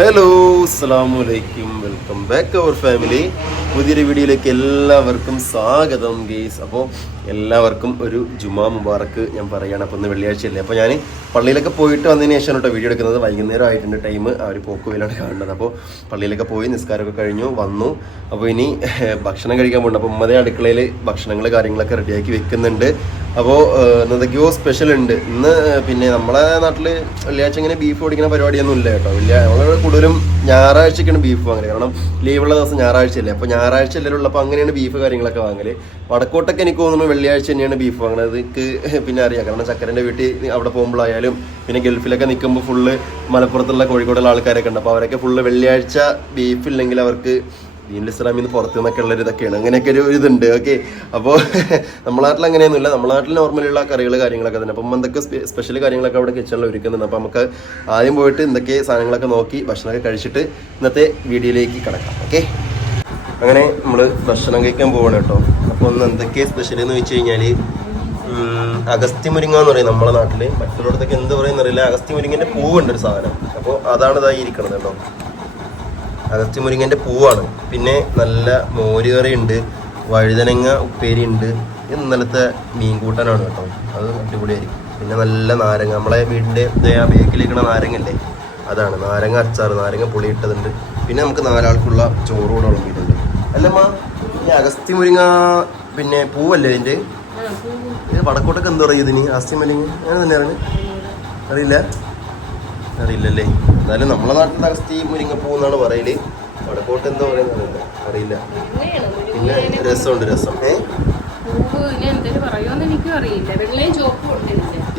Hello അസ്സലാമലൈക്കും, welcome back അവർ family. പുതിയൊരു വീഡിയോയിലേക്ക് എല്ലാവർക്കും സ്വാഗതം ഗെയ്സ്. അപ്പോൾ എല്ലാവർക്കും ഒരു ജുമാ മുബാറക്ക് ഞാൻ പറയുകയാണ്. അപ്പോൾ ഇന്ന് വെള്ളിയാഴ്ചയല്ലേ, അപ്പോൾ ഞാൻ പള്ളിയിലൊക്കെ പോയിട്ട് വന്നതിന് ശേഷം കേട്ടോ വീഡിയോ എടുക്കുന്നത്. വൈകുന്നേരം ആയിട്ടുണ്ട് ടൈം, ആ ഒരു പോക്കുവയിലാണ് കാണുന്നത്. അപ്പോൾ പള്ളിയിലൊക്കെ പോയി നിസ്കാരമൊക്കെ കഴിഞ്ഞു വന്നു. അപ്പോൾ ഇനി ഭക്ഷണം കഴിക്കാൻ പോകുന്നുണ്ട്. അപ്പോൾ ഉമ്മയുടെ അടുക്കളയിൽ ഭക്ഷണങ്ങൾ കാര്യങ്ങളൊക്കെ റെഡിയാക്കി വെക്കുന്നുണ്ട്. അപ്പോൾ എന്തൊക്കെയോ സ്പെഷ്യൽ ഉണ്ട് ഇന്ന്. പിന്നെ നമ്മളെ നാട്ടിൽ വെള്ളിയാഴ്ച ഇങ്ങനെ ബീഫ് ഓടിക്കുന്ന പരിപാടിയൊന്നും ഇല്ല കേട്ടോ. ഞങ്ങളുടെ കൂടുതലും ഞായറാഴ്ചയ്ക്കാണ് ബീഫ് വാങ്ങല്. കാരണം ലീവുള്ള ദിവസം ഞായറാഴ്ചയല്ലേ. അപ്പോൾ ഞായറാഴ്ച എല്ലാവരും ഉള്ളപ്പോൾ അങ്ങനെയാണ് ബീഫ് കാര്യങ്ങളൊക്കെ വാങ്ങല്. വടക്കോട്ടൊക്കെ എനിക്ക് തോന്നുന്നു വെള്ളിയാഴ്ച തന്നെയാണ് ബീഫ് വാങ്ങുന്നത്. എനിക്ക് പിന്നെ അറിയാം, കാരണം ചക്കരൻ്റെ വീട്ടിൽ അവിടെ പോകുമ്പോഴായാലും പിന്നെ ഗൾഫിലൊക്കെ നിൽക്കുമ്പോൾ ഫുള്ള് മലപ്പുറത്തുള്ള കോഴിക്കോടുള്ള ആൾക്കാരൊക്കെ ഉണ്ട്. അപ്പോൾ അവരൊക്കെ ഫുള്ള് വെള്ളിയാഴ്ച ബീഫില്ലെങ്കിൽ അവർക്ക് ദീനുൽ ഇസ്ലാമിൽ നിന്ന് പുറത്തു നിന്നൊക്കെ ഉള്ളൊരു ഇതൊക്കെയാണ്. അങ്ങനെയൊക്കെ ഒരു ഇതുണ്ട്. ഓക്കെ, അപ്പോൾ നമ്മളെ നാട്ടിൽ അങ്ങനെയൊന്നുമില്ല. നമ്മളെ നാട്ടിൽ നോർമലുള്ള കറികൾ കാര്യങ്ങളൊക്കെ തന്നെ. അപ്പം എന്തൊക്കെ സ്പെഷ്യൽ കാര്യങ്ങളൊക്കെ അവിടെ കിച്ചണിൽ ഒരുക്കുന്നുണ്ട്. അപ്പോൾ നമുക്ക് ആദ്യം പോയിട്ട് എന്തൊക്കെ സാധനങ്ങളൊക്കെ നോക്കി ഭക്ഷണമൊക്കെ കഴിച്ചിട്ട് ഇന്നത്തെ വീഡിയോയിലേക്ക് കിടക്കാം. ഓക്കെ, അങ്ങനെ നമ്മൾ ഭക്ഷണം കഴിക്കാൻ പോവാണ് കേട്ടോ. അപ്പോൾ ഒന്ന് എന്തൊക്കെ സ്പെഷ്യൽ എന്ന് വെച്ച് കഴിഞ്ഞാൽ അഗസ്ത്യ മുരിങ്ങ എന്ന് പറയും നമ്മളെ നാട്ടിൽ. മറ്റുള്ളടത്തൊക്കെ എന്ത് പറയുന്ന അറിയില്ല. അഗസ്ത്യ മുരിങ്ങൻ്റെ പൂവുണ്ട് ഒരു സാധനം. അപ്പോൾ അതാണ് ഇതായി ഇരിക്കുന്നത് കേട്ടോ. അഗസ്ത്യ മുരിങ്ങൻ്റെ പൂവാണ്. പിന്നെ നല്ല മോര് കറി ഉണ്ട്, വഴുതനങ്ങ ഉപ്പേരി ഉണ്ട്. ഇന്നലത്തെ മീൻ കൂട്ടാനാണ് കേട്ടോ, അത് അടിപൊളിയായിരിക്കും. പിന്നെ നല്ല നാരങ്ങ, നമ്മളെ വീടിൻ്റെ ബേക്കിലേക്കുള്ള നാരങ്ങല്ലേ, അതാണ്. നാരങ്ങ അച്ചാർ, നാരങ്ങ പുളി ഇട്ടതുണ്ട്. പിന്നെ നമുക്ക് 4 ആൾക്കുള്ള ചോറ് കൂടെ വിളമ്പിയിട്ടുണ്ട്. അല്ലമ്മ, ഈ അഗസ്ത്യ മുരിങ്ങ പിന്നെ പൂവല്ലേ ഇതിൻ്റെ? ഇത് വടക്കോട്ടൊക്കെ എന്താ പറയുക ഇതിന്? അഗസ്ത്യ മുരിങ്ങ അങ്ങനെ തന്നെയാണ്. അറിയില്ലല്ലേ. എന്നാലും നമ്മളെ നാട്ടിൽ അഗസ്ത്യ മുരിങ്ങപ്പൂ എന്നാണ് പറയല്. വടക്കോട്ട് എന്താ പറയുന്നത് അറിയില്ല. പിന്നെ രസമുണ്ട്, രസം.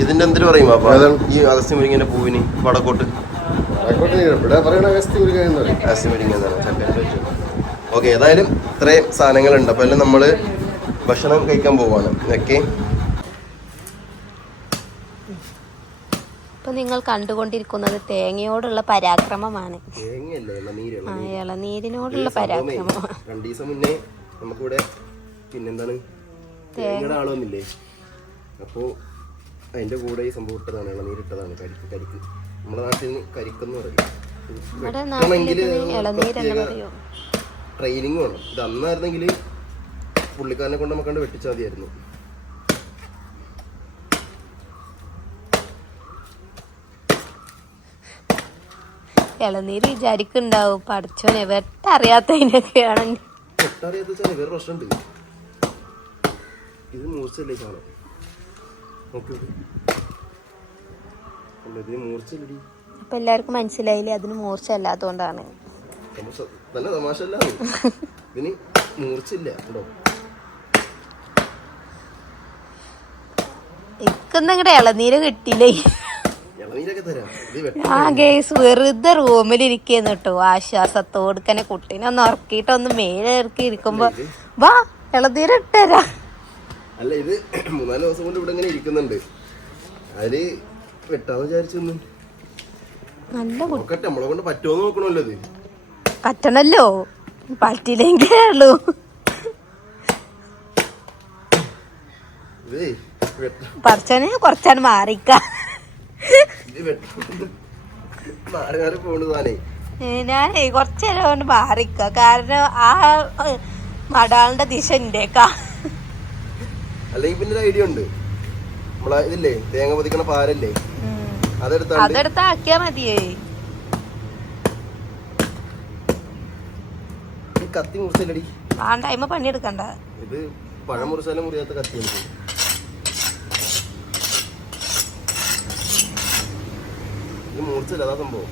ഇതിന്റെ എന്തിനു പറയും അപ്പൊ ഈ അഗസ്ത്യ മുരിങ്ങന്റെ പൂവിന് വടക്കോട്ട്? അഗസ്ത്യ മുരിങ്ങ എന്നാണ്. ഓക്കെ, ഏതായാലും ഇത്രയും സാധനങ്ങളുണ്ട്. അപ്പൊ എല്ലാം നമ്മള് ഭക്ഷണം കഴിക്കാൻ പോവാണ്. ഓക്കെ, ഇപ്പൊ നിങ്ങൾ കണ്ടുകൊണ്ടിരിക്കുന്നത് തേങ്ങയോടുള്ള പരാക്രമമാണ്. ഇളനീരിനോടുള്ള പരാക്രമം. 2 ദിവസം മുന്നേ നമുക്കിവിടെ പിന്നെന്താണ് തേങ്ങയുടെ ആളൊന്നില്ലേ, അപ്പോൾ അതിന്റെ കൂടെ ഈ സംഭവം ഇട്ടതാണ്, ഇളനീരിട്ടതാണ്. കരിക്ക് നമ്മുടെ നാട്ടിൽ നിന്ന് കരിക്കെന്ന് പറയും. ട്രെയിനിങ് വേണം. ഇത് അന്നായിരുന്നെങ്കിൽ പുള്ളിക്കാരനെ കൊണ്ട് നമുക്കണ്ട് വെട്ടിച്ചാൽ മതിയായിരുന്നു. ഇളനീര് വിചാരിക്കുന്നുണ്ടാവും പഠിച്ചോനെ വെട്ടറിയാത്തതിനൊക്കെയാണ്. വേറെ പ്രശ്നമുണ്ട്. ഇത് മൂർച്ചല്ലേ കാണാം. അപ്പൊ എല്ലാവർക്കും മനസ്സിലായില്ലേ അതിന് മൂർച്ച അല്ലാത്തോണ്ടാണ്. നല്ല തമാശ അല്ല, ഇതിന് മൂർച്ചയില്ല കേട്ടോ. ഇക്കുന്നിങ്ങടെ ഇളനീര് കിട്ടിയില്ലേ. ആ ഗേസ് വെറുതെ റൂമിലിരിക്കുന്നു കേട്ടോ, ആശ്വാസത്തോടുക്കനെ കുട്ടീനെ ഒന്ന് ഉറക്കിയിട്ടൊന്ന് മേലെ ഇറക്കി ഇരിക്കുമ്പോ വാ ഇളനീര് ഇട്ടരാ. അല്ല, ഇത് 3-4 ദിവസം കൊണ്ട് ഇവിടെ ഇങ്ങനെ ഇരിക്കുന്നുണ്ട്. അതില് വെട്ടാന്ന് വിചാരിച്ചൊന്നും നല്ല നമ്മളെ കൊണ്ട് പറ്റുമോന്ന് നോക്കണല്ലോ. ഇത് പറ്റണല്ലോ, പറ്റില്ലെങ്കിലേ പറച്ചനെ കുറച്ചാണ് മാറിക്ക. ഞാനേ കുറച്ചേരം കൊണ്ട് മാറിക്ക, കാരണം ആ മടാളിന്റെ ദിശ ഉണ്ടേക്കാ. അല്ലെങ്കിൽ പിന്നെ ഒരു ഐഡിയ ഉണ്ട്. നമ്മളെ ഇതില്ലേ തേങ്ങ പൊതിക്കണ പാലല്ലേ, അതെടുത്ത് ആക്കിയാ മതിയേ. കത്തി മുറിച്ചല്ലടി, ആ ടൈമ പണിയെടുക്കണ്ട. ഇത് പഴം മുറിച്ചാലും മുറിയാത്ത കത്തിയാണ്. ഇത് മൂർച്ചല്ല, അതാ സംഭവം.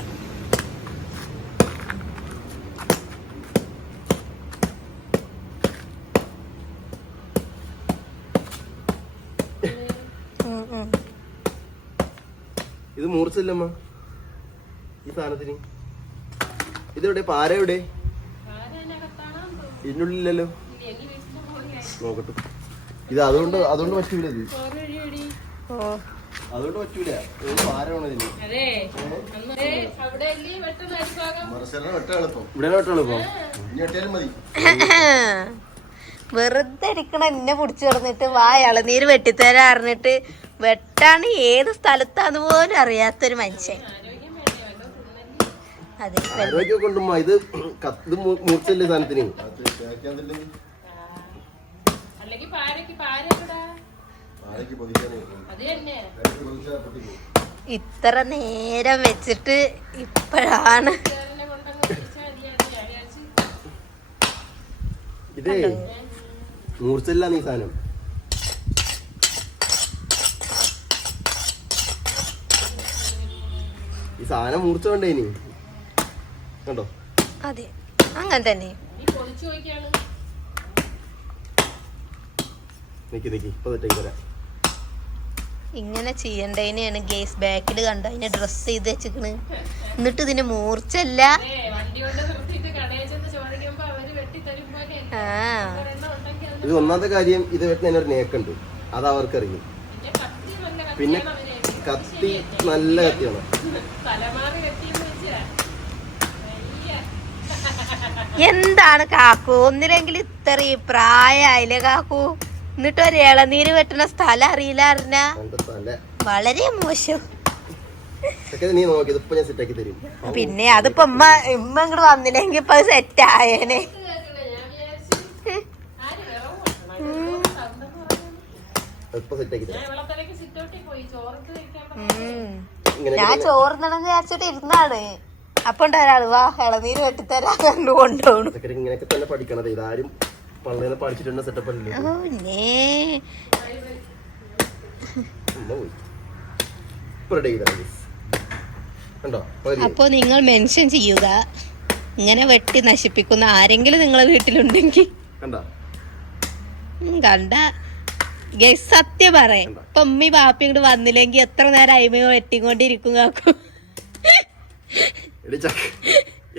ഇത് മൂർച്ചല്ലമ്മ ഈ സാധനത്തിന്. ഇതെവിടെ പാര? എവിടെ? ഇതിനുള്ളിലല്ലോ. നോക്കട്ടെ. ഇത് അതുകൊണ്ട് പറ്റൂല. ഇത് അതുകൊണ്ട് പറ്റൂല. പാരമാണ് ഇതിന്. ഇവിടെ വെട്ടാളിപ്പോ ഇനി വെട്ടാലും മതി. വെറുതെ ഇരിക്കണ എന്നെ പിടിച്ചു കിടന്നിട്ട് വാ ഇളനീര് വെട്ടിത്തരാ അറിഞ്ഞിട്ട് വെട്ടാണ് ഏത് സ്ഥലത്താന്ന് പോലും അറിയാത്തൊരു മനുഷ്യൻ. അതെ ആരോഗ്യം കൊണ്ടുമ്മ ഇത് ഇത് മൂർച്ചല്ലേ സാധനത്തിന്. ഇത്ര നേരം വെച്ചിട്ട് ഇപ്പോഴാണ് ഇതേ മൂർച്ചല്ല നീ സാധനം. ഈ സാധനം മൂർച്ച കൊണ്ടേ ഇനി കണ്ടോ. അതെ അങ്ങനെ തന്നെ. ഇപ്പൊ തെറ്റേക്ക് തരാം. ഇങ്ങനെ ചെയ്യണ്ടേനെയാണ് ഗേസ് ബാക്കിൽ കണ്ട അതിനെ ഡ്രസ് ചെയ്ത് വെച്ചിക്കണ്. എന്നിട്ട് ഇതിന് മൂർച്ചല്ല. ഇത് ഒന്നാമത്തെ കാര്യം, ഇത് വെട്ടുന്നതിന് ഒരു നേക്കുണ്ട്, അത് അവർക്കറിയും. പിന്നെ കത്തി നല്ല കത്തിയാണ്. എന്താണ് കാക്കു ഒന്നിലെങ്കിലും ഇത്രയും പ്രായായില്ലേ കാക്കു, എന്നിട്ട് ഒരു ഇളനീര് വെട്ടുന്ന സ്ഥലം അറിയില്ല അറിഞ്ഞ വളരെ മോശം. നീ നോക്കി ഇപ്പൊ ഞാൻ സെറ്റാക്കി തരും. പിന്നെ അതിപ്പോ ഉമ്മ ഇങ്ങോട്ട് വന്നില്ലെങ്കിൽ ഇപ്പൊ സെറ്റ് ആയേനെ. ഞാൻ ചോറിനണെന്ന് വിചാരിച്ചിട്ട് ഇരുന്നാണ്. അപ്പൊ ഒരാള് വാ ഇളനീര് വെട്ടിത്തരാ കണ്ടു കൊണ്ടുപോണു. ഇങ്ങനെയൊക്കെ തന്നെ പഠിക്കണത്. ഇതാരും പള്ളേനെ പഠിച്ചിട്ടുണ്ട് സെറ്റപ്പ് അല്ലേ. അപ്പൊ നിങ്ങൾ മെൻഷൻ ചെയ്യുക, ഇങ്ങനെ വെട്ടി നശിപ്പിക്കുന്ന ആരെങ്കിലും നിങ്ങളെ വീട്ടിലുണ്ടെങ്കിൽ. കണ്ട ഗൈസ് സത്യം പറയാം, ഇപ്പൊ ഉമ്മി ബാപ്പി ഇങ്ങോട്ട് വന്നില്ലെങ്കിൽ എത്ര നേരം അയിമയോ വെട്ടിക്കൊണ്ടിരിക്കും കാക്കു.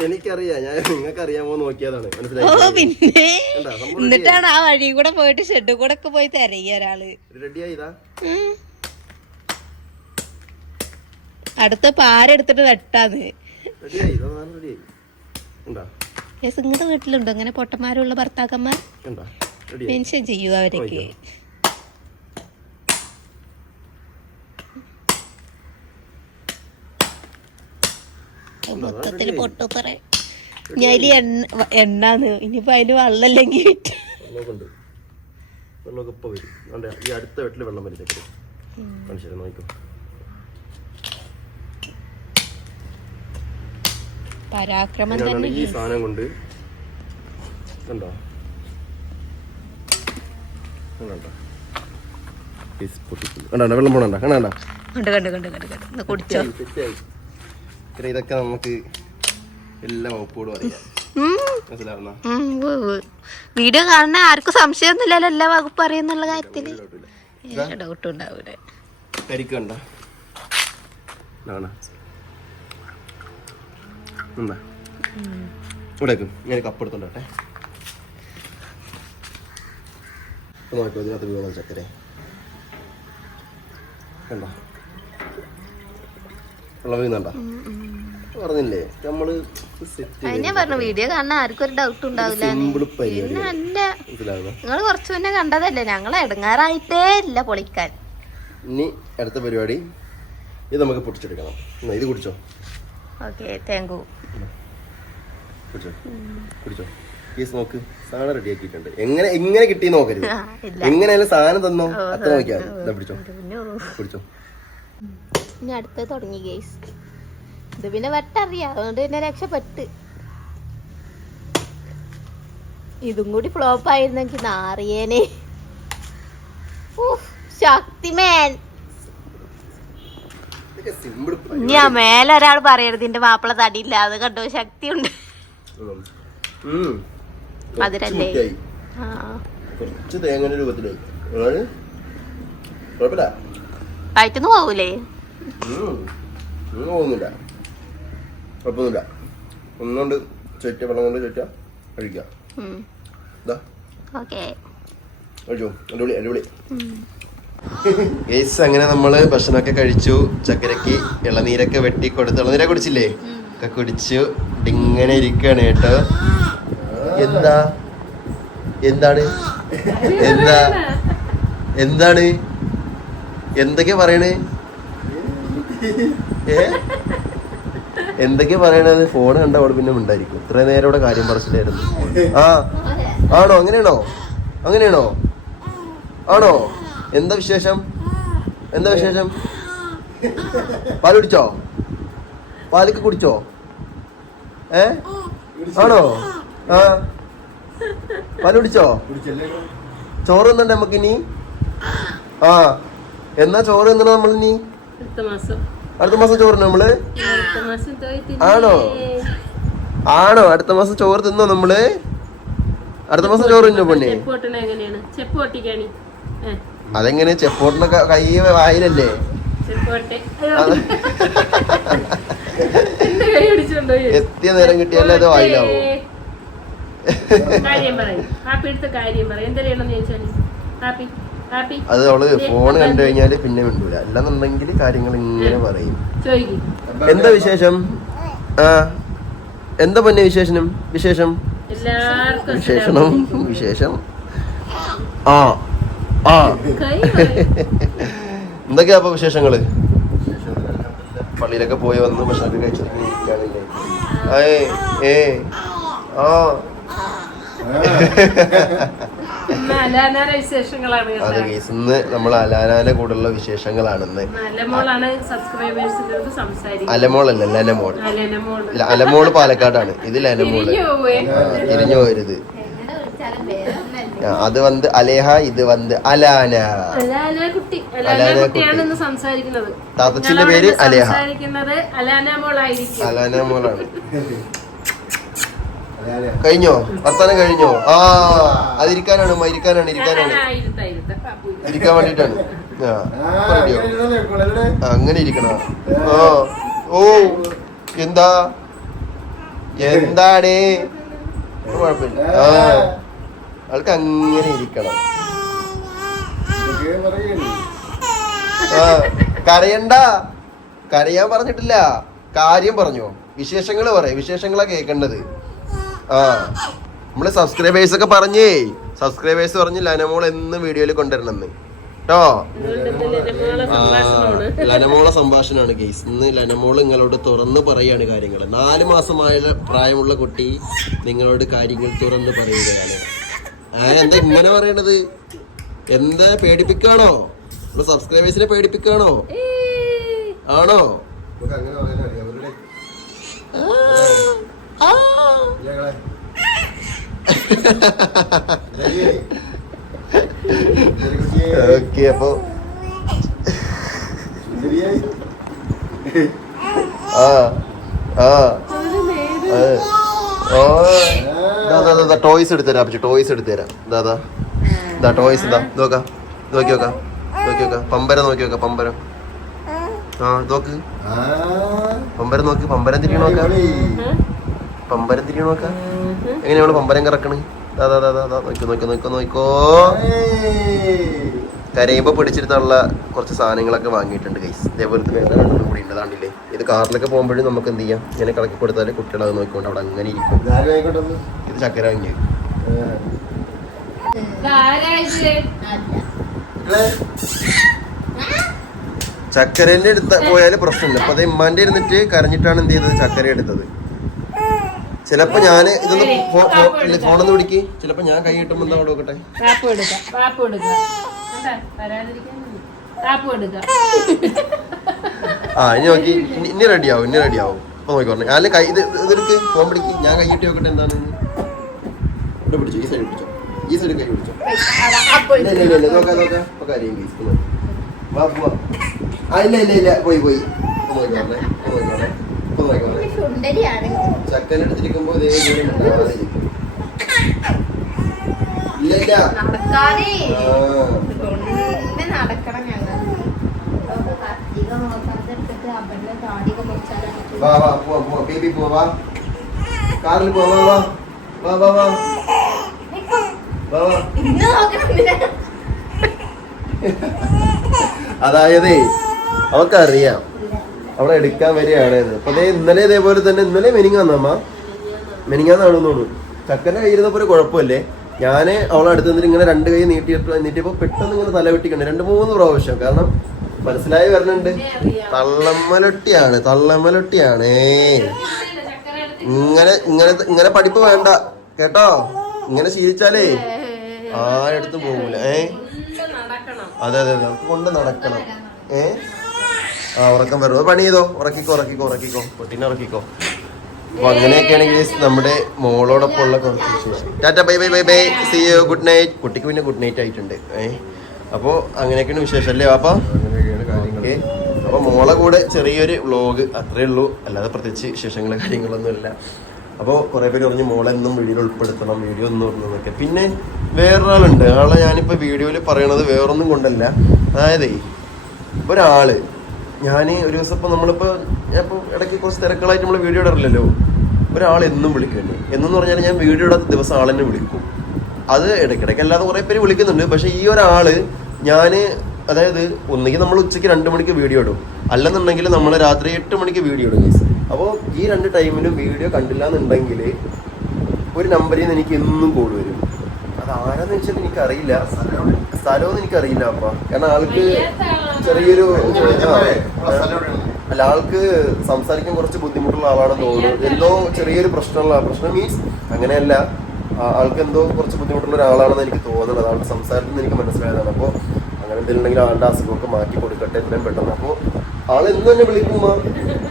എനിക്കറിയാം, ഞാൻ നിങ്ങൾക്ക് അറിയാമോ നോക്കിയതാണ്. ഓ പിന്നെ എന്നിട്ടാണ് ആ വഴി കൂടെ പോയിട്ട് ഷെഡ് കൂടെ ഒക്കെ പോയി തിരയ ഒരാള്. അടുത്ത പാരെടുത്തിട്ട് വെട്ടാന്ന്. നിങ്ങളുടെ വീട്ടിലുണ്ടോ അങ്ങനെ പൊട്ടന്മാരുള്ള ഭർത്താക്കന്മാർ? മെൻഷൻ ചെയ്യൂ അവരൊക്കെ. മൊത്തത്തില് പൊട്ടത്തറ. ഞാൻ അതില് എണ്ണാന്ന്, ഇനിയിപ്പോ അതില് വെള്ളല്ലെങ്കിൽ അടുത്ത വീട്ടില് വെള്ളം വലിച്ചേക്കും. നോക്കൂ പരാക്രമം തന്നെ ഈ സാധനം കൊണ്ട്. കണ്ടോ വെള്ളം പോണണ്ട. കണ്ടോ കുടിച്ചോ. ഇതൊക്കെ നമുക്ക് എല്ലാ വകുപ്പോടും അറിയാം. മനസ്സിലാവുന്ന വീഡിയോ കാണുന്ന ആർക്കും സംശയമൊന്നുമില്ലല്ലോ എല്ലാ വകുപ്പ് അറിയുന്നുള്ള കാര്യത്തില്. ഡൗട്ട് ഉണ്ടാവൂല. കരിക്കണ്ട ഇവിടേക്കും ഞാൻ കപ്പെടുത്തോട്ടെ. നോക്കോ ഇതിനകത്ത് വീണ ചക്കര കണ്ടോ, വെള്ളം വീഴുന്നുണ്ടോ? പറഞ്ഞില്ലേ നമ്മള് പറഞ്ഞു വീഡിയോ കാണാൻ ആർക്കും ഒരു ഡൗട്ട് ഉണ്ടാവില്ല. പിന്നെ അല്ല നിങ്ങൾ കുറച്ചു മുന്നേ കണ്ടതല്ലേ, ഞങ്ങൾ ഇടങ്ങാറായിട്ടേ ഇല്ല പൊളിക്കാൻ. ഇനി അടുത്ത പരിപാടി ഇത് നമുക്ക് പൊട്ടിച്ചെടുക്കണം. ഇത് കുടിച്ചോ. Okay thank you. കുടിച്ചോ. കേസ് നോക്ക്, സാധനം റെഡി ആക്കിയിട്ടുണ്ട്. എങ്ങനെ കിട്ടി നോക്കരുത്. എങ്ങനെയാലും സാധനം തന്നോ അത്ര നോക്കിയാ. പിടിച്ചോ കുടിച്ചോ. ഇനി അടുത്ത് തുടങ്ങി ഗേസ്. ഇത് പിന്നെ വെട്ടറിയാം, അതുകൊണ്ട് പിന്നെ രക്ഷപ്പെട്ട്. ഇതും കൂടി ഫ്ലോപ്പ് ആയിരുന്നെങ്കിൽ നാറിയേനെ. ശക്തിമേൻ. ഞാൻ മേലെ ഒരാൾ പറയരുത് എന്റെ മാപ്പിള തടിയില്ല, അത് കണ്ടോ ശക്തിയുണ്ട്. അതിരല്ലേ കുറച്ച് തേങ്ങ രൂപത്തിലായി. കുഴപ്പമില്ല, വയറ്റിന്ന് പോകൂലേ? പോകുന്നില്ല, കുഴപ്പമൊന്നുമില്ല. ഒന്നുകൊണ്ട് ചുറ്റ വെള്ളം കൊണ്ട് ചുറ്റ കഴിക്കാം. അടിപൊളി അടിപൊളി. ഗൈസ് അങ്ങനെ നമ്മള് ഭക്ഷണമൊക്കെ കഴിച്ചു. ചക്കരക്ക് ഇളനീരൊക്കെ വെട്ടി കൊടുത്തു. ഇളനീര കുടിച്ചില്ലേ? ഒക്കെ കുടിച്ചു. ഇങ്ങനെ ഇരിക്കുകയാണ് കേട്ടോ. എന്താണ് എന്തൊക്കെയാ പറയണേ? എന്തൊക്കെയാ പറയണത്? ഫോൺ കണ്ട അവിടെ പിന്നെ ഉണ്ടായിരിക്കും. ഇത്ര നേരം ഇവിടെ കാര്യം പറച്ചില്ലായിരുന്നു. ആ ആണോ? അങ്ങനെയാണോ? അങ്ങനെയാണോ? ആണോ? എന്താ വിശേഷം? എന്താ വിശേഷം? പാല് കുടിച്ചോ? പാലൊക്കെ കുടിച്ചോ? ആണോ? ആ പാല് കുടിച്ചോ? ചോറ് തിന്നണ്ടേ നമുക്കിനി? ആ എന്നാ ചോറ് തിന്നണ നമ്മളിനി? അടുത്ത മാസം ചോറിന് നമ്മള്? ആണോ? ആണോ? അടുത്ത മാസം ചോറ് തിന്നോ നമ്മള്? അടുത്ത മാസം ചോറ് തിന്നോ പൊന്നെ? അതെങ്ങനെ? ചെപ്പോട്ടിന്റെ കൈ വായിലല്ലേ? എത്തിയ നേരം കിട്ടിയാലേ അത് വായിലാവോ? അത് അവള് ഫോണ് കണ്ടു കഴിഞ്ഞാല് പിന്നെ മിണ്ടൂല. അല്ലെന്നുണ്ടെങ്കിൽ കാര്യങ്ങൾ ഇങ്ങനെ പറയും. എന്താ വിശേഷം? ആ എന്താ പൊന്നെ വിശേഷം? വിശേഷം വിശേഷണം വിശേഷം. ആ ആ എന്തൊക്കെയാ അപ്പൊ വിശേഷങ്ങള്? പള്ളിയിലൊക്കെ പോയി വന്ന് ഭക്ഷണമൊക്കെ കഴിച്ചിരിക്കാനില്ലേ? അതെ ഗൈസ്, ഇന്ന് നമ്മൾ അലാനാന്റെ കൂടെയുള്ള വിശേഷങ്ങളാണെന്ന്. അലമോളല്ല ലനമോൾ. അലമോള് പാലക്കാടാണ്, ഇത് ലനമോള്. തിരിഞ്ഞു പോരുത്. അത് വന്ന് അലേഹ, ഇത് വന്ന് അലാന. താത്തച്ചിന്റെ പേര് അലേഹ. അലാന മോളാണ്. കഴിഞ്ഞോ? വർത്താനം കഴിഞ്ഞോ? ആ അതിരിക്കാനാണ് ഇരിക്കാനാണ് ഇരിക്കാൻ വേണ്ടിട്ടാണ്. അങ്ങനെ ഇരിക്കണ. ആ ഓ എന്താ എന്താടേ? കുഴപ്പമില്ല. ആ ആൾക്ക് അങ്ങനെ ഇരിക്കണം. ആ കരയണ്ട, കരയാൻ പറഞ്ഞിട്ടില്ല, കാര്യം പറഞ്ഞോ. വിശേഷങ്ങള് പറയാം, വിശേഷങ്ങളാ കേൾക്കേണ്ടത്. ആ നമ്മള് സബ്സ്ക്രൈബേഴ്സ് ഒക്കെ പറഞ്ഞേ, സബ്സ്ക്രൈബേഴ്സ് പറഞ്ഞ് ലനമോൾ എന്നും വീഡിയോയിൽ കൊണ്ടുവരണമെന്ന് കേട്ടോ. ലനമോളെ സംഭാഷണമാണ് ഗെയ്സ്. ഇന്ന് ലനമോൾ നിങ്ങളോട് തുറന്ന് പറയാണ് കാര്യങ്ങൾ. 4 മാസമായ പ്രായമുള്ള കുട്ടി നിങ്ങളോട് കാര്യങ്ങൾ തുറന്ന് പറയുകയാണ്. എന്താ ഇങ്ങനെ പറയണത്? എന്താ പേടിപ്പിക്കാണോ? സബ്സ്ക്രൈബേഴ്സിനെ പേടിപ്പിക്കാണോ? ആണോ? ഓക്കെ, അപ്പൊ ടോയ്സ് എടുത്തരാ. ടോയ്സ് എടുത്തരാം. ദാ ടോയ്സ് എന്താ നോക്കാം. നോക്കി നോക്കാം, നോക്കി നോക്കാം. പമ്പരം നോക്കി നോക്കാം, പമ്പരം. ആ നോക്ക്, പമ്പരം നോക്ക്. പമ്പരം തിരിഞ്ഞു നോക്കാം, പമ്പരം തിരിഞ്ഞു നോക്കാം. എങ്ങനെയാ നമ്മള് പമ്പരം കറക്കണ്? നോക്കോ. കരയുമ്പോ പിടിച്ചിരുന്നുള്ള കുറച്ച് സാധനങ്ങളൊക്കെ വാങ്ങിയിട്ടുണ്ട് ഗൈസ്. ഇതേപോലത്തെ വേറെ രണ്ടെണ്ണം കൂടി ഉണ്ടതാണ്ടില്ലേ. ഇത് കാറിലൊക്കെ പോകുമ്പോഴും നമുക്ക് എന്ത് ചെയ്യാം, ഇങ്ങനെ കളക്കി കൊടുത്താല് കുട്ടികൾ അത് നോക്കിക്കൊണ്ട് അവിടെ അങ്ങനെ ഇരിക്കും. ഇത് ചക്കര വാങ്ങി. ചക്കരേന്റെ അടുത്ത് പോയാല് പ്രശ്നമില്ല. അപ്പൊ അത് ഇമ്മാന്റെ ഇരുന്നിട്ട് കരഞ്ഞിട്ടാണ് എന്ത് ചെയ്തത്, ചക്കര എടുത്തത്. ചിലപ്പോ ഞാന് ഇതൊന്ന് ഫോണൊന്ന് പിടിക്ക്. ചിലപ്പോ ഞാൻ കൈ കിട്ടുമ്പോ എന്താ അവിടെ നോക്കട്ടെ. ആ ഇനി നോക്കി, ഇനി റെഡിയാവും, ഇനി റെഡിയാവും. അപ്പൊ നോക്കി പറഞ്ഞു അല്ലെ കൈ ഇതെടുക്ക്, ഫോൺ പിടിക്ക്. ഞാൻ കൈ കിട്ടി നോക്കട്ടെ എന്താണ്. ഇവിടെ പിടിച്ചോ, ഈ സൈഡ് പിടിച്ചോ, ഈ സൈഡ് കൈ പിടിച്ചോ. നോക്കാം നോക്കാം. അപ്പൊ കാര്യം വാ പോവാ. ആ ഇല്ല പോയി നോക്കിയാണേ. ചക്കൻ എടുത്തിരിക്കുമ്പോ ബേബി പോവാ, കാറിൽ പോവാ. അതായത് അവക്കറിയാം അവളെ എടുക്കാൻ വരികയാണ്. അപ്പൊ അതേ ഇന്നലെ ഇതേപോലെ തന്നെ, ഇന്നലെ മെനിങ്ങാന്നമ്മ, മെനിങ്ങാന്നാണെന്ന് തോന്നുന്നു. ചക്കന്റെ കയ്യിരുന്നപ്പോ ഒരു കുഴപ്പമില്ലേ. ഞാന് അവളെ അടുത്ത് നിന്നിട്ട് ഇങ്ങനെ 2 കൈ നീട്ടിയപ്പോ പെട്ടെന്ന് ഇങ്ങനെ തല വെട്ടിക്കണ്ടേ 2-3 പ്രാവശ്യം. കാരണം മനസ്സിലായി വരണുണ്ട്. തള്ളമ്മലൊട്ടിയാണ്. ഇങ്ങനെ പഠിപ്പ് വേണ്ട കേട്ടോ. ഇങ്ങനെ ശീലിച്ചാലേ ആരെടുത്തും പോകൂല. അതെ നമുക്ക് കൊണ്ട് നടക്കണം. ഉറക്കം വരും. പണി ചെയ്തോ. ഉറക്കിക്കോ പൊട്ടിനെ ഉറക്കിക്കോ. അപ്പൊ അങ്ങനെയൊക്കെയാണെങ്കിൽ നമ്മുടെ മോളോടൊപ്പം ഉള്ള കുറച്ച് വിശേഷം. Tata bye see you. Good night. കുട്ടിക്ക് പിന്നെ ഗുഡ് നൈറ്റ് ആയിട്ടുണ്ട്. അപ്പോൾ അങ്ങനെയൊക്കെയാണ് വിശേഷം അല്ലേ വാപ്പ? ഓക്കെ. അപ്പോൾ മോളെ കൂടെ ചെറിയൊരു വ്ളോഗ് അത്രേ ഉള്ളൂ. അല്ലാതെ പ്രത്യേകിച്ച് വിശേഷങ്ങൾ കാര്യങ്ങളൊന്നും ഇല്ല. അപ്പോൾ കുറേ പേര് പറഞ്ഞ് മോളെ എന്നും വീഡിയോയിൽ ഉൾപ്പെടുത്തണം, വീഡിയോ ഒന്നും ഇടുന്നതൊക്കെ. പിന്നെ വേറൊരാളുണ്ട്. ആളെ ഞാനിപ്പോൾ വീഡിയോയിൽ പറയണത് വേറൊന്നും കൊണ്ടല്ല. അതായത് ഒരാള് ഞാൻ ഒരു ദിവസം ഇപ്പോൾ ഞാനിപ്പോൾ ഇടയ്ക്ക് കുറച്ച് തിരക്കുകളായിട്ട് നമ്മൾ വീഡിയോ ഇടാറില്ലല്ലോ. ഒരാൾ എന്നും വിളിക്കുന്നുണ്ട്. എന്നെന്ന് പറഞ്ഞാൽ ഞാൻ വീഡിയോ ഇടാത്ത ദിവസം ആളെന്നെ വിളിക്കും. അത് ഇടയ്ക്കിടയ്ക്ക് അല്ലാതെ കുറേ പേര് വിളിക്കുന്നുണ്ട്. പക്ഷേ ഈ ഒരാള് അതായത് ഒന്നുകിൽ നമ്മൾ ഉച്ചയ്ക്ക് 2 മണിക്ക് വീഡിയോ ഇടും, അല്ലെന്നുണ്ടെങ്കിൽ നമ്മൾ രാത്രി 8 മണിക്ക് വീഡിയോ ഇടും. അപ്പോൾ ഈ 2 ടൈമിലും വീഡിയോ കണ്ടില്ല എന്നുണ്ടെങ്കിൽ ഒരു നമ്പറിൽ നിന്ന് എനിക്ക് എന്നും കോൾ വരും. അത് ആരാന്ന് വെച്ചാൽ എനിക്കറിയില്ല, സ്ഥലമൊന്നും എനിക്കറിയില്ല. അപ്പം കാരണം ആൾക്ക് ചെറിയൊരു ആൾക്ക് സംസാരിക്കാൻ കുറച്ച് ബുദ്ധിമുട്ടുള്ള ആളാണെന്ന് തോന്നുന്നു. എന്തോ ചെറിയൊരു പ്രശ്നം മീൻസ് അങ്ങനെയല്ല, ആൾക്ക് എന്തോ കുറച്ച് ബുദ്ധിമുട്ടുള്ള ഒരാളാണെന്ന് എനിക്ക് തോന്നുന്നത്. ആളുടെ സംസാരത്തിൽ നിന്ന് എനിക്ക് മനസ്സിലായതാണ്. അപ്പോൾ അങ്ങനെ എന്തെങ്കിലും ഉണ്ടെങ്കിൽ ആളുടെ അസുഖമൊക്കെ മാറ്റി കൊടുക്കട്ടെ എത്രയും പെട്ടെന്ന്. അപ്പോൾ ആൾ എന്ന് തന്നെ വിളിക്കുമ്പോൾ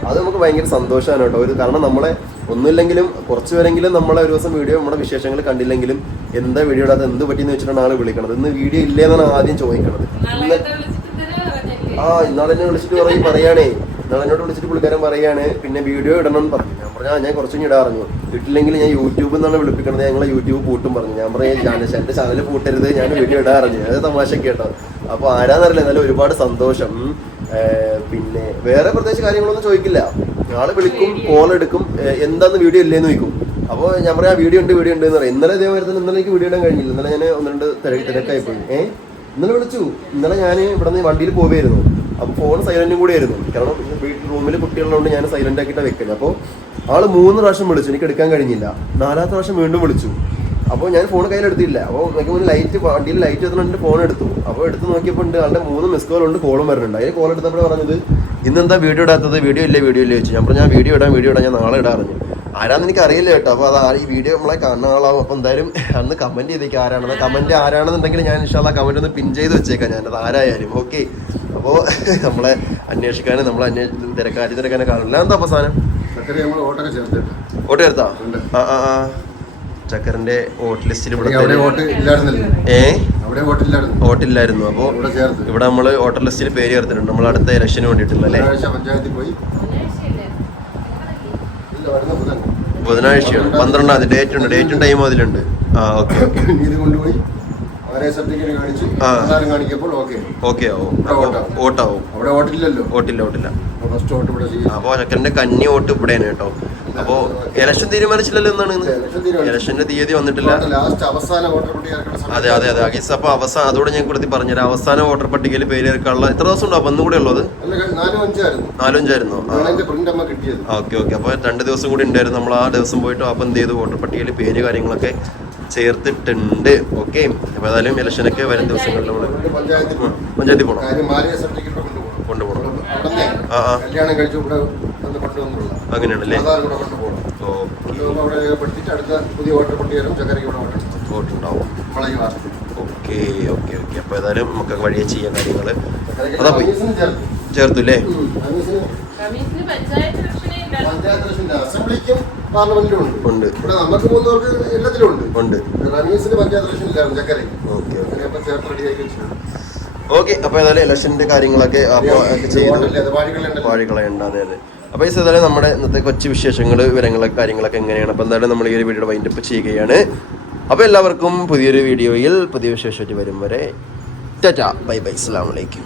അത് നമുക്ക് ഭയങ്കര സന്തോഷമാണ് കേട്ടോ. കാരണം നമ്മളെ ഒന്നുമില്ലെങ്കിലും കുറച്ച് പേരെങ്കിലും നമ്മളെ ഒരു ദിവസം വീഡിയോ നമ്മുടെ വിശേഷങ്ങൾ കണ്ടില്ലെങ്കിലും എന്താ വീഡിയോ ഇടാതെ എന്ത് പറ്റിയെന്ന് വെച്ചിട്ടാണ് ആൾ വിളിക്കണത്. ഇന്ന് വീഡിയോ ഇല്ലേന്നാണ് ആദ്യം ചോദിക്കണത്. ഇന്നാളെ എന്നെ വിളിച്ചിട്ട് പറയുകയാണേ, ഇന്നാളെ എന്നോട് വിളിച്ചിട്ട് പുള്ളിക്കാരൻ പറയാണ് പിന്നെ വീഡിയോ ഇടണം എന്ന് പറഞ്ഞു. ഞാൻ പറഞ്ഞു ഞാൻ കുറച്ചും ഇടാറുണ്ട്, ഇട്ടില്ലെങ്കിൽ ഞാൻ യൂട്യൂബിൽ നിന്നാണ് വിളിപ്പിക്കണത്, ഞങ്ങളെ യൂട്യൂബ് പൂട്ടും പറഞ്ഞു. ഞാൻ പറഞ്ഞു എൻ്റെ ചാനൽ പൂട്ടരുത്, ഞാൻ വീഡിയോ ഇടാറിഞ്ഞു. അത് തമാശക്ക് കേട്ടോ. അപ്പോൾ ആരാന്നറിയില്ല, എന്നാലും ഒരുപാട് സന്തോഷം. പിന്നെ വേറെ പ്രത്യേകിച്ച് കാര്യങ്ങളൊന്നും ചോദിക്കില്ല. ആള് വിളിക്കും, കോൾ എടുക്കും, എന്താന്ന് വീഡിയോ ഇല്ലേന്ന് ചോദിക്കും. അപ്പോൾ ഞാൻ പറയാം വീഡിയോ ഉണ്ട് എന്ന് പറയാം. ഇന്നലെ ഇതേമാതിരി തന്നെ ഇന്നലെ എനിക്ക് വീഡിയോ ഇടാൻ കഴിഞ്ഞില്ല. ഇന്നലെ ഞാൻ 1-2 തിരക്കായി പോയി. ഇന്നലെ വിളിച്ചു. ഇന്നലെ ഞാൻ ഇവിടെ നിന്ന് വണ്ടിയിൽ പോവുകയായിരുന്നു. അപ്പോൾ ഫോൺ സൈലന്റും കൂടി ആയിരുന്നു. കാരണം വീട്ടിൽ റൂമിൽ കുട്ടികളുള്ളതുകൊണ്ട് ഞാൻ സൈലന്റ് ആക്കിയിട്ടാണ് വെക്കുന്നത്. അപ്പോൾ ആള് 3 പ്രാവശ്യം വിളിച്ചു, എനിക്ക് എടുക്കാൻ കഴിഞ്ഞില്ല. 4ാമത്തെ പ്രാവശ്യം വീണ്ടും വിളിച്ചു. അപ്പോൾ ഞാൻ ഫോൺ കയ്യിലെടുത്തില്ല. അപ്പോൾ നോക്കിയപ്പോൾ വണ്ടിയിൽ ലൈറ്റ് എത്തുന്നുണ്ട്, ഫോൺ എടുത്തു. അപ്പോൾ എടുത്ത് നോക്കിയപ്പോൾ ഉണ്ട് ആളുടെ 3 മിസ് കോൾ ഉണ്ട്, കോളും വരുന്നുണ്ട്. അതിൽ കോൾ എടുത്തപ്പോൾ പറഞ്ഞത് ഇന്നെന്താ വീഡിയോ ഇടാത്തത്, വീഡിയോ ഇല്ലേ ചോദിച്ചു. ഞാൻ പറഞ്ഞു ഞാൻ വീഡിയോ ഇടാൻ ഞാൻ നാളെ ഇടാറിഞ്ഞു. ആരാന്ന് എനിക്ക് അറിയില്ല കേട്ടോ. അപ്പോൾ അത് ഈ വീഡിയോ നമ്മളെ കാണുന്ന ആളാവും. അപ്പോൾ എന്തായാലും അന്ന് കമന്റ് ചെയ്തേക്കാം ആരാണെന്ന്. കമന്റ് ആരാണെന്നുണ്ടെങ്കിൽ ഞാൻ ഇൻഷാല്ലാ കമന്റ് ഒന്ന് പിൻ ചെയ്ത് വെച്ചേക്കാം ഞാനത് ആരായാലും. ഓക്കെ. അപ്പോൾ നമ്മളെ അന്വേഷിക്കാനും തിരക്കാനെ കാണില്ല. എന്താ അവസാനം വോട്ട് ചേർത്താ? ചക്കറിന്റെ വോട്ട് ലിസ്റ്റിൽ വോട്ടില്ലായിരുന്നു. അപ്പോ ഇവിടെ നമ്മള് വോട്ടർ ലിസ്റ്റിൽ പേര് ചേർത്തിട്ടുണ്ട്. നമ്മൾ അടുത്ത ഇലക്ഷന് വേണ്ടിയിട്ടുള്ള അല്ലേ? ബുധനാഴ്ചയാണ് 12-ാം തീയതി ഡേറ്റും ടൈമും അതിലുണ്ട്. ഓക്കെ വോട്ടാവും. വോട്ടില്ല. അപ്പൊ ചക്കറിന്റെ കന്നി വോട്ട് ഇവിടെയാണ് കേട്ടോ. അപ്പോ ഇലക്ഷൻ തീരുമാനിച്ചില്ലല്ലോ എന്നാണ്? ഇലക്ഷന്റെ തീയതി വന്നിട്ടില്ല. അതെ. അപ്പൊ അവസാനം അതോടെ ഞാൻ കൊടുത്തി പറഞ്ഞുതരാം. അവസാന വോട്ടർ പട്ടികയിൽ പേര് ചേർക്കാനുള്ള എത്ര ദിവസം ഉണ്ടോ? അപ്പൊ കൂടെ ഉള്ളത് 4-5ആയിരുന്നു. ഓക്കെ. അപ്പൊ 2 ദിവസം കൂടി ഉണ്ടായിരുന്നു. നമ്മൾ ആ ദിവസം പോയിട്ട് അപ്പൊ എന്ത് ചെയ്തു, വോട്ടർ പട്ടികയിൽ പേര് കാര്യങ്ങളൊക്കെ ചേർത്തിട്ടുണ്ട്. ഓക്കെ. അപ്പൊ ഏതായാലും ഇലക്ഷനൊക്കെ വരും ദിവസങ്ങളിൽ നമ്മള് പഞ്ചായത്തിൽ പോകണം, കൊണ്ടുപോകണം. അങ്ങനെയാണല്ലേ? വോട്ടുണ്ടാവും. ഓക്കെ. അപ്പൊ ഏതായാലും നമുക്ക് വഴിയെ ചെയ്യാൻ കാര്യങ്ങള് അതാ പോയി ചേർത്തു അല്ലേ? ഉണ്ട്. ഓക്കെ. അപ്പൊ ഏതായാലും ഇലക്ഷന്റെ കാര്യങ്ങളൊക്കെ വാഴികളയുണ്ട്. അതെ. അപ്പൊ ഈ ഏതായാലും നമ്മുടെ ഇന്നത്തെ കൊച്ചു വിശേഷങ്ങൾ വിവരങ്ങളൊക്കെ കാര്യങ്ങളൊക്കെ എങ്ങനെയാണ്. അപ്പൊ എന്തായാലും നമ്മൾ ഈ ഒരു വീഡിയോ വൈൻഡപ്പ് ചെയ്യുകയാണ്. അപ്പൊ എല്ലാവർക്കും പുതിയൊരു വീഡിയോയിൽ പുതിയ വിശേഷമായിട്ട് വരും വരെ ടാറ്റാ ബൈ. അസ്സലാമു അലൈക്കും.